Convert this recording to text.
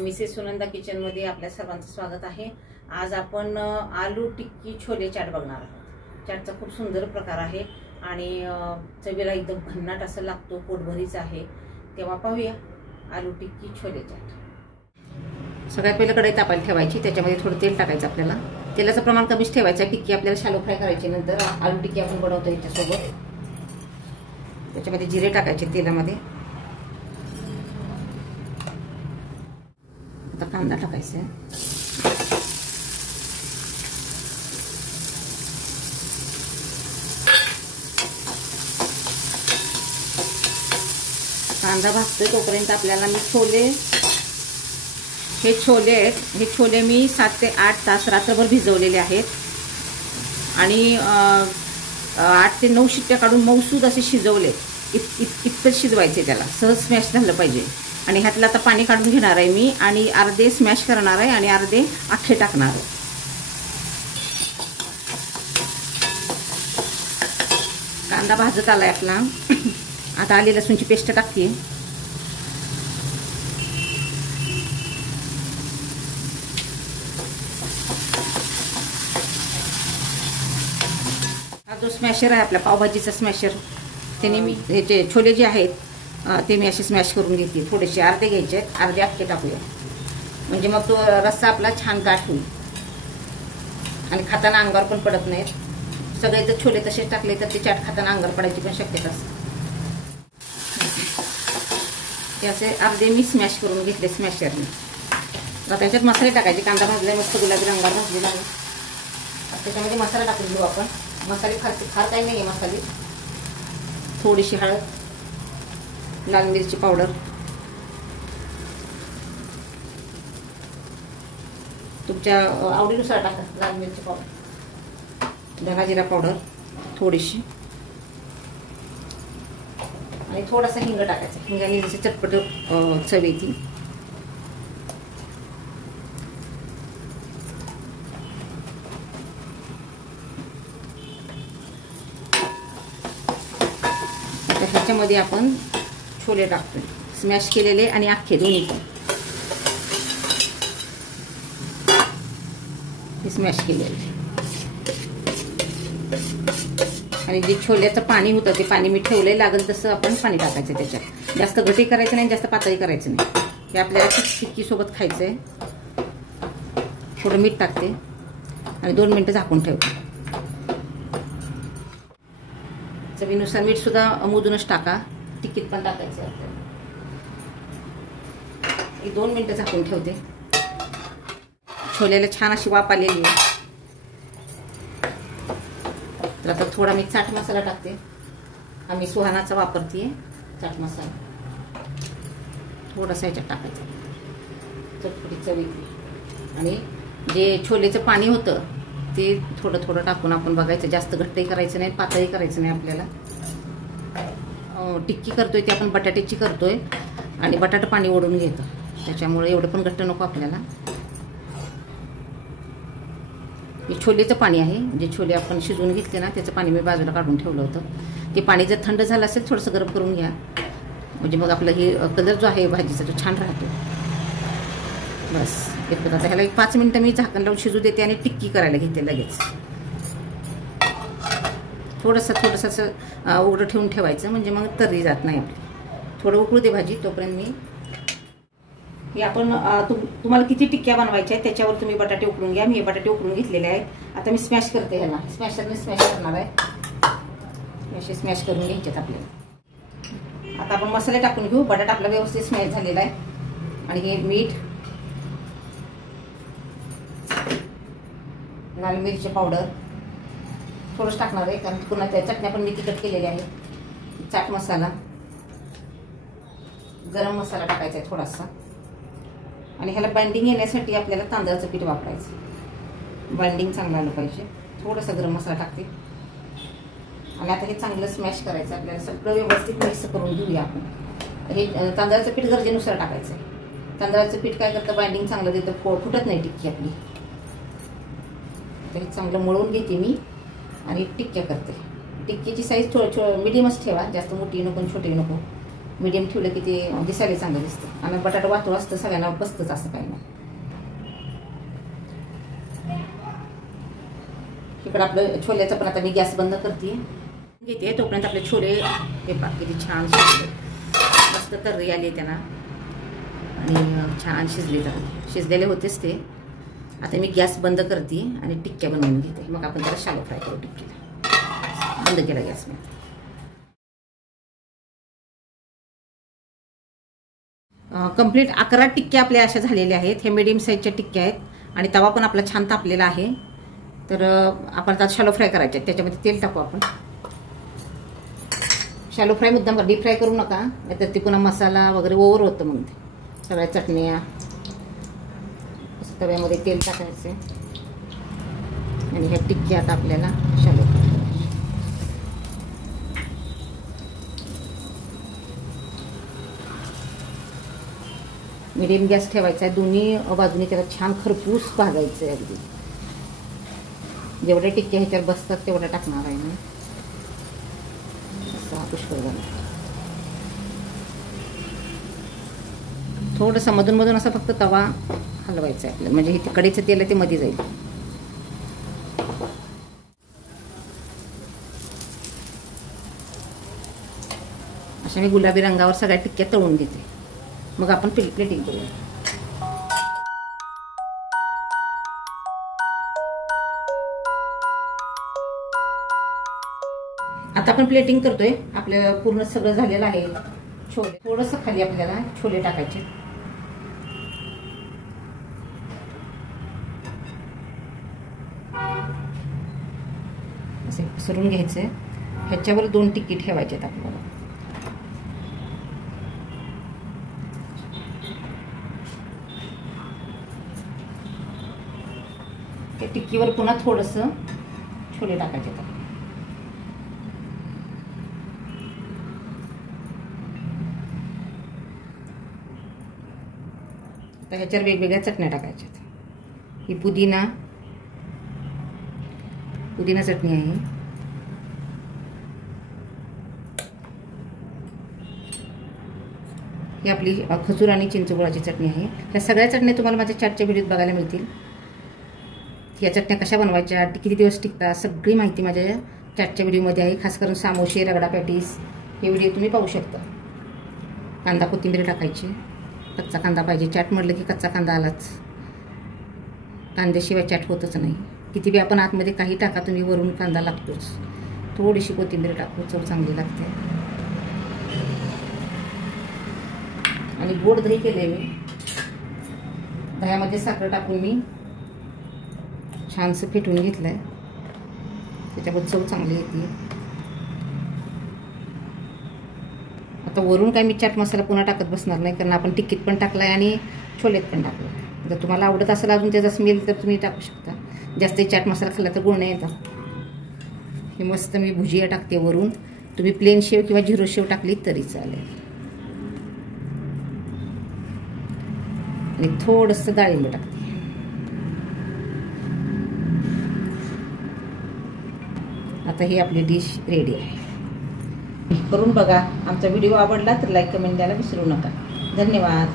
Mrs Sunanda किचनमध्ये आपल्या सर्वांचं स्वागत आहे। आज आपण आलू टिक्की छोले चाट बघणार आहोत। चाटचा खूप सुंदर प्रकार आहे आणि चवीला एकदम भन्नाट असं लागतो, पोटभरीच आहे। तेव्हा पाहूया आलू टिक्की छोले चाट। सगळ्यात पहिले कढई तापायला ठेवायची, त्याच्यामध्ये थोडं तेल टाकायचं। आपल्याला तेलाचं प्रमाण कमीच ठेवायचं। टिक्की आपल्याला शॅलो फ्राय करायची, नंतर आलू टिक्की आपण बनवतो याच्यासोबत। त्याच्यामध्ये जिरे टाकायचे तेलामध्ये। आता कांदा टाकायचा आहे। कांदा भाजतोय तोपर्यंत आपल्याला मी हे छोले मी 7 ते 8 तास रात्रभर भिजवलेले आहेत आणि 8 ते 9 शिट्ट्या काढून मऊसूद असे शिजवले। इतकं शिजवायचे, त्याला सहज स्मॅश झालं पाहिजे। आणि ह्यातलं आता पाणी काढून घेणार आहे मी आणि अर्धे स्मॅश करणार आहे आणि अर्धे अख्खे टाकणार आहे। कांदा भाजत आलाय आपला। आता आले लसूणची पेस्ट टाकते। हा जो स्मॅशर आहे आपला पावभाजीचा स्मॅशर, त्याने मी हे छोले जे आहेत ते मी असे स्मॅश करून घेते। थोडेसे अर्धे घ्यायचे, अर्धे अख्खे टाकूया, म्हणजे मग तो रस्सा आपला छान गाठ होईल आणि खाताना अंगावर पण पडत नाहीत। सगळे जर छोले तसेच टाकले तर ते चाट खाताना अंगावर पडायची पण शक्यता असते। ते असे अर्धे मी स्मॅश करून घेतले स्मॅशरने। आता त्याच्यात मसाले टाकायचे। कांदा भाजलाय मस्त गुलाबी रंगावर भाजलेला आहे। त्याच्यामध्ये मसाला टाकून घेऊ आपण। मसाले फार काही नाही आहे मसाले। थोडीशी हळद, लाल मिरची पावडर, तुमच्या आवडीनुसार टाका। लाल मिरची पावडर, धना जिरा पावडर थोडीशी आणि थोडासा हिंग टाकायचा। हिंगाने जसे चटपट चव येते। आता ह्याच्यामध्ये आपण छोले टाकतोय, स्मॅश केलेले आणि अख्खे दोन्ही पण स्मॅश केलेले। आणि जे छोल्याचं पाणी होतं ते पाणी मी ठेवलंय, लागेल तसं आपण पाणी टाकायचं त्याच्यात। जास्त घट्ट करायचं नाही, जास्त पातळी करायचं नाही। हे आपल्याला टिक्की सोबत खायचंय। थोडं मीठ टाकते आणि 2 मिनिटं झाकून ठेवते। चवीनुसार मीठ सुद्धा मोजूनच टाका, टिक्कीत पण टाकायचं आपल्याला। 2 मिनिटं झाकून ठेवते। छोल्याला छान अशी वाफ आलेली आहे। तर आता थोडा मी चाट मसाला टाकते। आम्ही सुहानाचा वापरते चाट मसाला। थोडासा ह्याच्यात टाकायचा, चटपटी चव येते। आणि जे छोलेचं पाणी होतं ते थोडं थोडं टाकून आपण बघायचं। जास्त घट्टही करायचं नाही, पातळही करायचं नाही। आपल्याला टिक्की करतोय ती आपण बटाट्याची करतोय आणि बटाटा पाणी ओढून घेतो, त्याच्यामुळे एवढं पण घट्ट नको आपल्याला। हे छोलेचं पाणी आहे, जे छोले आपण शिजवून घेतले ना त्याचं पाणी मी बाजूला काढून ठेवलं होतं। ते पाणी जर थंड झालं असेल थोडंसं गरम करून घ्या, म्हणजे मग आपलं हे कलर जो आहे भाजीचा तो छान राहतो। बस आता ह्याला 5 मिनिटं मी झाकण लावून शिजू देते आणि टिक्की करायला घेते लगेच। थोडंसं असं उघडं ठेवून ठेवायचं, म्हणजे मग तर्री जात नाही आपली। थोडं उकळू दे भाजी, तोपर्यंत मी हे आपण तुम्हाला किती टिक्क्या बनवायच्या आहेत त्याच्यावर तुम्ही बटाटे उकळून घ्या। मी हे बटाटे उकळून घेतलेले आहेत। आता मी स्मॅश करते, ह्याला स्मॅशरने स्मॅश करणार आहे। असे स्मॅश करून घ्यायचे आपल्याला। आता आपण मसाले टाकून घेऊ। बटाटा आपला व्यवस्थित स्मॅश झालेला आहे आणि हे मीठ, लाल मिरची पावडर थोडंच टाकणार आहे, कारण पुन्हा त्या चटण्या पण मी तिखट केलेल्या आहेत। चाट मसाला, गरम मसाला टाकायचा आहे थोडासा। आणि ह्याला बाइंडिंग येण्यासाठी आपल्याला तांदळाचं पीठ वापरायचं, बाइंडिंग चांगलं आलं पाहिजे। थोडासा गरम मसाला टाकते आणि आता हे चांगलं स्मॅश करायचं आपल्याला। सगळं व्यवस्थित मिक्स करून घेऊया आपण। हे तांदळाचं पीठ गरजेनुसार टाकायचं आहे। तांदळाचं पीठ काय करतं, बाइंडिंग चांगलं देतं, फुटत नाही टिक्की आपली। तर हे चांगलं मळून घेते मी आणि टिक्क्या करते। टिक्कीची साईज थोडं मिडियमच ठेवा, जास्त मोठी नको छोटी नको। मीडियम ठेवलं की ते दिसायला चांगलं दिसतं. आणि बटाटा वाटूळ असतं सगळ्यांना बसतंच असं काही नाही. इकडं आपलं छोल्याचं पण आता मी गॅस बंद करते घेते. तोपर्यंत आपले छोले हे पहा किती छान शिजले, मस्त तर्री आली त्यांना आणि छान शिजले चांगले. शिजलेले होतेच ते. आता मी गॅस बंद करते आणि टिक्क्या बनवून घेते. मग आपण त्याला शालो फ्राय करू. टिक्कीला बंद केला गॅस मी. कंप्लीट 11 टिक्क्या आपल्या अशा झालेल्या आहेत. हे मीडियम साईजच्या टिक्क्या आहेत आणि तवा पण आपला छान तापलेला आहे. तर आपण आता शालो फ्राय करायचे आहेत. त्याच्यामध्ये तेल टाकू आपण. शालो फ्राय मुद्दाम डीप फ्राय करू नका, नाहीतर ते पुन्हा मसाला वगैरे ओव्हर होतं. मग ते सगळ्या चटण्या तव्यामध्ये तेल टाकायचे आणि ह्या टिक्क्या आता आपल्याला शालो फ्राय करायचे. मीडियम गॅस ठेवायचा आहे. दोन्ही बाजूने त्याला छान खरपूस भाजायचं आहे. अगदी जेवढ्या टिक्क्या ह्याच्यावर बसतात तेवढ्या टाकणार आहे मी. असा पुष्कळ झाला. थोडंसं मधून मधून असं फक्त तवा हलवायचा आहे आपल्याला, म्हणजे हे कढईचं तेल आहे ते मध्ये जाईल. अशा मी गुलाबी रंगावर सगळ्या टिक्क्या तळून घेते. मग आपण प्लेटिंग करूया. आता आपण प्लेटिंग करतोय. आपल्याला पूर्ण सगळं झालेलं आहे. छोले थोडंसं खाली आपल्याला छोले टाकायचे. असे पसरून घ्यायचे. ह्याच्यावर 2 टिक्की ठेवायचे आपल्याला. त्या टिक्कीवर पुन्हा थोडंसं छोले टाकायचे. आता ह्याच्यावर वेगवेगळ्या चटण्या टाकायच्या. ही पुदिना चटणी आहे. ही आपली खजूर आणि चिंचगुळाची चटणी आहे. ह्या सगळ्या चटण्या तुम्हाला माझ्या चॅटच्या व्हिडिओत बघायला मिळतील. या चटण्या कशा बनवायच्या, किती दिवस टिकतात, सगळी माहिती माझ्या चॅटच्या व्हिडिओमध्ये आहे. खास करून सामोसे, रगडा पॅटीस हे व्हिडिओ तुम्ही पाहू शकता. कांदा कोथिंबीर टाकायची. कच्चा कांदा पाहिजे. चाट म्हटलं की कच्चा कांदा आलाच. कांद्याशिवाय चाट होतच नाही. किती बी आपण आतमध्ये काही टाका तुम्ही, वरून कांदा लागतोच. थोडीशी कोथिंबीर टाकू, चव चांगली लागते. आणि गोड दही केले मी. दह्यामध्ये साखर टाकून मी छानसं फेटून घेतलंय. त्याच्यावर चव चांगली येते. आता वरून काय मी चाट मसाला पुन्हा टाकत बसणार नाही, कारण आपण टिक्कीत पण टाकलाय आणि छोलेत पण टाकलाय. जर तुम्हाला आवडत असेल अजून त्याचा स्मेल तर तुम्ही टाकू शकता. जास्त चाट मसाला खाल्ला तर गुण नाही येतात. हे मस्त मी भुजिया टाकते वरून. तुम्ही प्लेन शेव किंवा झिरो शेव टाकली तरी चालेल. आणि थोडंसं डाळिंब टाकते. आता ही आपली डिश रेडी आहे. करून बघा. आमचा व्हिडिओ आवडला तर लाईक कमेंट द्यायला विसरू नका. धन्यवाद.